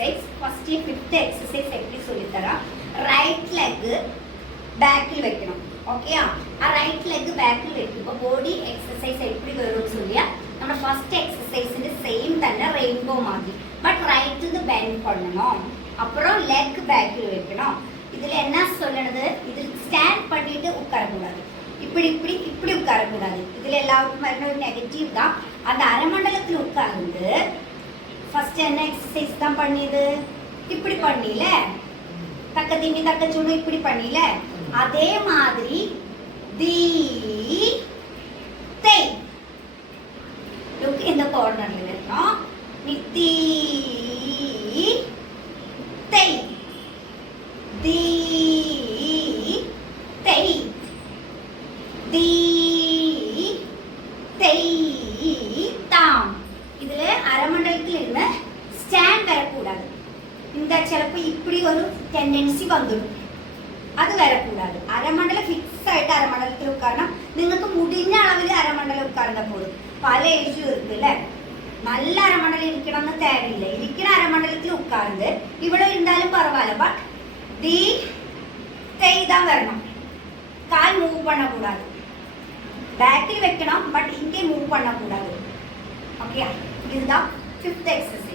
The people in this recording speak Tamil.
எக்ஸசைஸ். ஃபர்ஸ்ட் ஃபிஃப்த் எக்ஸசைஸ் எப்படி சொல்லித்தரேன். ரைட் லெக் பேக்கில் வைக்கணும். ஓகேயா? ரைட் லெக் பேக்கில் வைக்குമ്പോൾ ബോഡി എക്സസൈസ് எப்படி வரும்னு சொல்லியா நம்ம ஃபர்ஸ்ட் எக்ஸசைஸ்ന്റെ സെയിം തന്നെ ரெயின்போ மாதிரி. பட் ரைட் இது பெண்ட் பண்ணணும். அப்புறம் லெக் பேக்கில் வைக்கணும். இதுல என்ன சொல்லணுது, இது ஸ்டாண்ட் பண்ணிட்டு உட்காரக்கூடாது. இப்படி இப்படி இப்படி உட்காரக்கூடாது. இதுல எல்லாருக்கும் வரணும் ஒரு நெகட்டிவ் தான். அந்த அரைமண்டலத்தில் உட்கார்ந்து ஃபர்ஸ்ட் என்ன எக்ஸசைஸ் தான் பண்ணிது, இப்படி பண்ணில தக்க திண்ணி தக்க சுடு இப்படி பண்ணில. அதே மாதிரி தி தை லுக் இந்த கார்னர்ல வரணும். நித்தி தை தி தை தி தை தாம். இதுல அரைமண்டலத்தில் இருந்து ஸ்டாண்ட் வரக்கூடாது. இந்த சிலப்போ இப்படி ஒரு ടെൻഡൻസി வந்துடும். അത് വരக்கூடாது. അരമണ്ഡലം ഫിക്സ് ആയിട്ട് അരമണ്ഡലത്തിൽ ഉட்காരണം. നിങ്ങൾക്ക് മുടിഞ്ഞ അളവിൽ അരമണ്ഡലം ഉட்கார்ந்த போதுം. പല ഏജും இருக்கு അല്ലേ. നല്ല അരമണ്ഡലം ഇരിക്കണമെന്ന് தேவையில்லை. ഇരിക്കുന്ന അരമണ്ഡലത്തിൽ ഉட்கார்ந்து ഇവിടെ இருந்தாலும் பரவாயில்ல. பட் தி தை தான் வரணும். கால் மூவ் பண்ணக்கூடாது. பேக்கில் வைக்கணும். பட் இங்கே மூவ் பண்ணக்கூடாது. ஓகே, இதுதான் ஃபிஃப்த் எக்ஸசைஸ்.